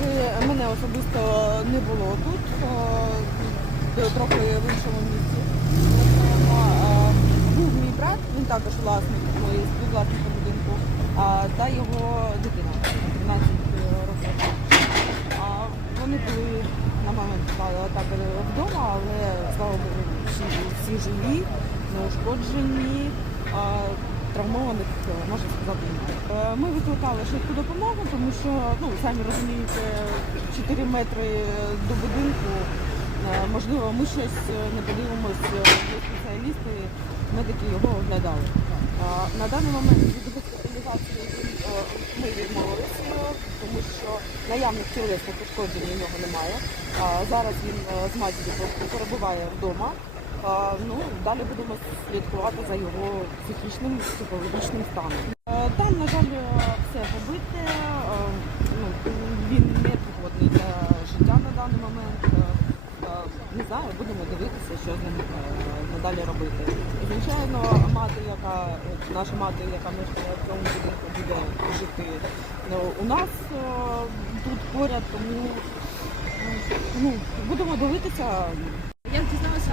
поки мене особисто не було тут, е, трохи в іншому місці. Е, Був мій брат, він також власник, співвласника будинку, та його дитина 13 років. Вони були на момент атаки вдома, але слава Богу, всі живі, неушкоджені. Травмованих, е, можна сказати. Е, Ми викликали швидку допомогу, тому що, ну, самі розумієте, 4 метри до будинку. Е, Можливо, ми щось не подивимось, спеціалісти, медики його оглядали. На даний момент від госпіталізації ми відмовилися, тому що наявних тілесних пошкоджень у нього немає. Зараз він з матір'ю перебуває вдома. Ну, далі будемо слідкувати за його психічним психологічним станом. Е, Там, на жаль, е, все побите. е, Ну, він не пригодний для життя на даний момент. Е, е, Не знаю, будемо дивитися, що з ним е, надалі робити. І, Звичайно, мати, яка наша мати, яка мешкає в цьому будинку, буде жити ну, у нас е, тут поряд, тому е, ну, будемо дивитися. Як дізналися,